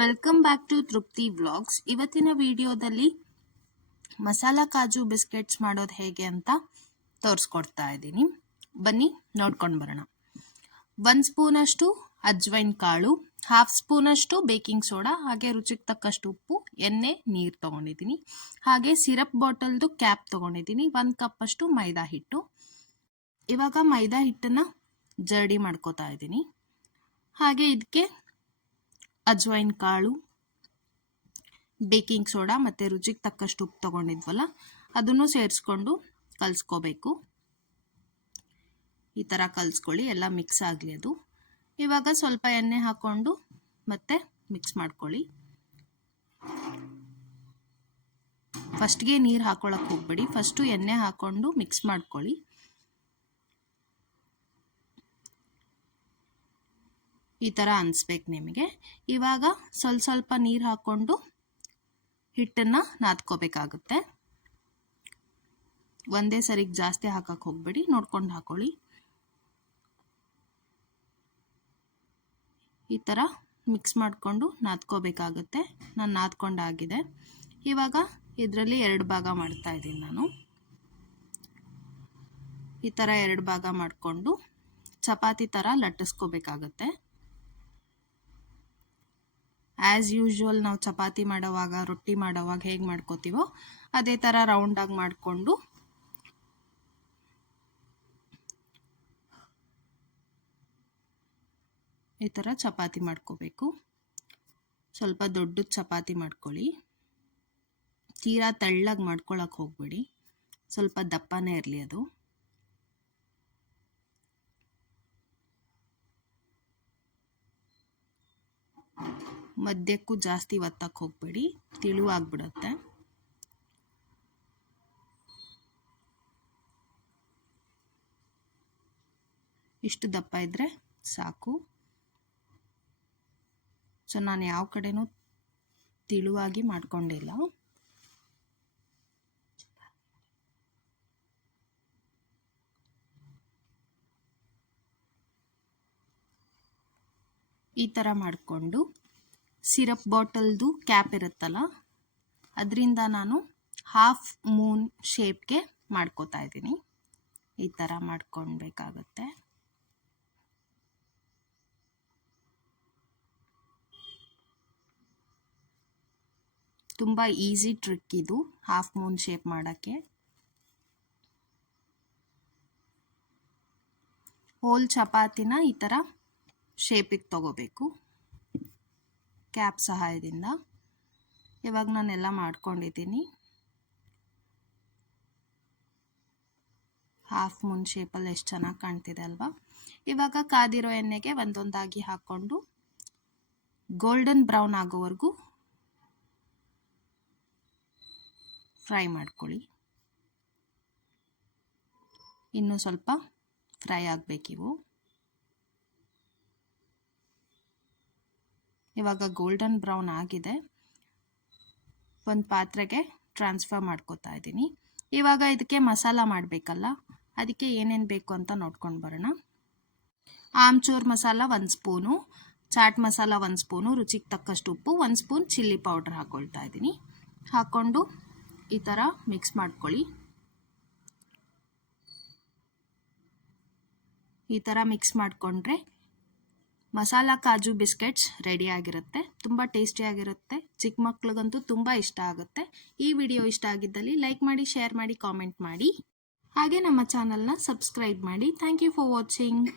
Welcome back to ತೃಪ್ತಿ vlogs. ಇವತ್ತಿನ ವಿಡಿಯೋದಲ್ಲಿ ಮಸಾಲಾ ಕಾಜು ಬಿಸ್ಕೆಟ್ಸ್ ಮಾಡೋದು ಹೇಗೆ ಅಂತ ತೋರಿಸ್ಕೊಡ್ತಾ ಇದ್ದೀನಿ. ಬನ್ನಿ ನೋಡ್ಕೊಂಡು ಬರೋಣ. 1 ಸ್ಪೂನಷ್ಟು ಅಜ್ವೈನ್ ಕಾಳು, 1/2 ಸ್ಪೂನಷ್ಟು ಬೇಕಿಂಗ್ ಸೋಡಾ, ಹಾಗೆ ರುಚಿಗೆ ತಕ್ಕಷ್ಟು ಉಪ್ಪು, ಎಣ್ಣೆ, ನೀರು ತೊಗೊಂಡಿದ್ದೀನಿ. ಹಾಗೆ ಸಿರಪ್ ಬಾಟಲ್ದು ಕ್ಯಾಪ್ ತೊಗೊಂಡಿದ್ದೀನಿ. 1 ಕಪ್ ಅಷ್ಟು ಮೈದಾ ಹಿಟ್ಟು. ಇವಾಗ ಮೈದಾ ಹಿಟ್ಟನ್ನು ಜರಡಿ ಮಾಡ್ಕೋತಾ ಇದ್ದೀನಿ. ಹಾಗೆ ಇದಕ್ಕೆ ಅಜ್ವೈನ್ ಕಾಳು, ಬೇಕಿಂಗ್ ಸೋಡಾ ಮತ್ತು ರುಚಿಗೆ ತಕ್ಕಷ್ಟು ಉಪ್ಪು ತೊಗೊಂಡಿದ್ವಲ್ಲ ಅದನ್ನು ಸೇರಿಸ್ಕೊಂಡು ಕಲಿಸ್ಕೋಬೇಕು. ಈ ಥರ ಕಲಿಸ್ಕೊಳ್ಳಿ, ಎಲ್ಲ ಮಿಕ್ಸ್ ಆಗಲಿ ಅದು. ಇವಾಗ ಸ್ವಲ್ಪ ಎಣ್ಣೆ ಹಾಕ್ಕೊಂಡು ಮತ್ತೆ ಮಿಕ್ಸ್ ಮಾಡ್ಕೊಳ್ಳಿ. ಫಸ್ಟ್ಗೆ ನೀರು ಹಾಕೊಳ್ಳೋಕೆ ಹೋಗ್ಬೇಡಿ, ಫಸ್ಟು ಎಣ್ಣೆ ಹಾಕ್ಕೊಂಡು ಮಿಕ್ಸ್ ಮಾಡ್ಕೊಳ್ಳಿ. ಈ ಥರ ಅನಿಸ್ಬೇಕು ನಿಮಗೆ. ಇವಾಗ ಸ್ವಲ್ಪ ನೀರು ಹಾಕ್ಕೊಂಡು ಹಿಟ್ಟನ್ನು ನಾದ್ಕೋಬೇಕಾಗುತ್ತೆ. ಒಂದೇ ಸರಿಗೆ ಜಾಸ್ತಿ ಹಾಕಕ್ಕೆ ಹೋಗ್ಬೇಡಿ, ನೋಡ್ಕೊಂಡು ಹಾಕೊಳ್ಳಿ. ಈ ಥರ ಮಿಕ್ಸ್ ಮಾಡಿಕೊಂಡು ನಾದ್ಕೋಬೇಕಾಗುತ್ತೆ. ನಾನು ನಾದ್ಕೊಂಡಾಗಿದೆ. ಇವಾಗ ಇದರಲ್ಲಿ 2 ಭಾಗ ಮಾಡ್ತಾ ಇದ್ದೀನಿ ನಾನು. ಈ ಥರ 2 ಭಾಗ ಮಾಡಿಕೊಂಡು ಚಪಾತಿ ಥರ ಲಟ್ಟಿಸ್ಕೋಬೇಕಾಗತ್ತೆ. ಆ್ಯಸ್ ಯೂಶ್ವಲ್ ನಾವು ಚಪಾತಿ ಮಾಡೋವಾಗ, ರೊಟ್ಟಿ ಮಾಡೋವಾಗ ಹೇಗೆ ಮಾಡ್ಕೋತೀವೋ ಅದೇ ಥರ ರೌಂಡಾಗಿ ಮಾಡಿಕೊಂಡು ಈ ಥರ ಚಪಾತಿ ಮಾಡ್ಕೋಬೇಕು. ಸ್ವಲ್ಪ ದೊಡ್ಡ ಚಪಾತಿ ಮಾಡ್ಕೊಳ್ಳಿ. ತೀರಾ ತೆಳ್ಳಗೆ ಮಾಡ್ಕೊಳ್ಳೋಕೆ ಹೋಗ್ಬೇಡಿ, ಸ್ವಲ್ಪ ದಪ್ಪನೇ ಇರಲಿ ಅದು. ಮಧ್ಯಕ್ಕೂ ಜಾಸ್ತಿ ಒತ್ತಕ್ಕೆ ಹೋಗ್ಬೇಡಿ, ತಿಳುವಾಗ್ಬಿಡುತ್ತೆ. ಇಷ್ಟು ದಪ್ಪ ಇದ್ದರೆ ಸಾಕು. ಸೊ ನಾನು ಯಾವ ಕಡೆನೂ ತಿಳುವಾಗಿ ಮಾಡ್ಕೊಂಡಿಲ್ಲ. ಈ ಥರ ಮಾಡಿಕೊಂಡು ಸಿರಪ್ ಬಾಟಲ್ದು ಕ್ಯಾಪ್ ಇರುತ್ತಲ್ಲ ಅದರಿಂದ ನಾನು 1/2 ಮೂನ್ ಶೇಪ್ಗೆ ಮಾಡ್ಕೋತಾ ಇದ್ದೀನಿ. ಈ ಥರ ಮಾಡ್ಕೊಳ್ಬೇಕಾಗತ್ತೆ. ತುಂಬ ಈಸಿ ಟ್ರಿಕ್ ಇದು, 1/2 ಮೂನ್ ಶೇಪ್ ಮಾಡೋಕ್ಕೆ. ಹೋಲ್ ಚಪಾತಿನ ಈ ಥರ ಶೇಪಿಗೆ ತಗೋಬೇಕು ಕ್ಯಾಪ್ ಸಹಾಯದಿಂದ. ಇವಾಗ ನಾನೆಲ್ಲ ಮಾಡ್ಕೊಂಡಿದ್ದೀನಿ. 1/2 ಮೂನ್ ಶೇಪಲ್ಲಿ ಎಷ್ಟು ಚೆನ್ನಾಗಿ ಕಾಣ್ತಿದೆ ಅಲ್ವಾ. ಇವಾಗ ಕಾದಿರೋ ಎಣ್ಣೆಗೆ ಒಂದೊಂದಾಗಿ ಹಾಕ್ಕೊಂಡು ಗೋಲ್ಡನ್ ಬ್ರೌನ್ ಆಗೋವರೆಗೂ ಫ್ರೈ ಮಾಡ್ಕೊಳ್ಳಿ. ಇನ್ನೂ ಸ್ವಲ್ಪ ಫ್ರೈ ಆಗಬೇಕಿವು. ಇವಾಗ ಗೋಲ್ಡನ್ ಬ್ರೌನ್ ಆಗಿದೆ. ಒಂದು ಪಾತ್ರೆಗೆ ಟ್ರಾನ್ಸ್ಫರ್ ಮಾಡ್ಕೋತಾ ಇದ್ದೀನಿ. ಇವಾಗ ಇದಕ್ಕೆ ಮಸಾಲ ಮಾಡಬೇಕಲ್ಲ, ಅದಕ್ಕೆ ಏನೇನು ಬೇಕು ಅಂತ ನೋಡ್ಕೊಂಡು ಬರೋಣ. ಆಮ್ಚೂರ್ ಮಸಾಲ 1 ಸ್ಪೂನು, ಚಾಟ್ ಮಸಾಲ 1 ಸ್ಪೂನು, ರುಚಿಗೆ ತಕ್ಕಷ್ಟು ಉಪ್ಪು, 1 ಸ್ಪೂನ್ ಚಿಲ್ಲಿ ಪೌಡ್ರ್ ಹಾಕ್ಕೊಳ್ತಾ ಇದ್ದೀನಿ. ಹಾಕ್ಕೊಂಡು ಈ ಥರ ಮಿಕ್ಸ್ ಮಾಡ್ಕೊಳ್ಳಿ. ಈ ಥರ ಮಿಕ್ಸ್ ಮಾಡಿಕೊಂಡ್ರೆ ಮಸಾಲಾ ಕಾಜು ಬಿಸ್ಕೆಟ್ಸ್ ರೆಡಿ ಆಗಿರುತ್ತೆ. ತುಂಬ ಟೇಸ್ಟಿಯಾಗಿರುತ್ತೆ. ಚಿಕ್ಕ ಮಕ್ಳಿಗಂತೂ ತುಂಬ ಇಷ್ಟ ಆಗುತ್ತೆ. ಈ ವಿಡಿಯೋ ಇಷ್ಟ ಆಗಿದ್ದಲ್ಲಿ ಲೈಕ್ ಮಾಡಿ, ಶೇರ್ ಮಾಡಿ, ಕಾಮೆಂಟ್ ಮಾಡಿ. ಹಾಗೆ ನಮ್ಮ ಚಾನಲ್ನ ಸಬ್ಸ್ಕ್ರೈಬ್ ಮಾಡಿ. Thank you for watching.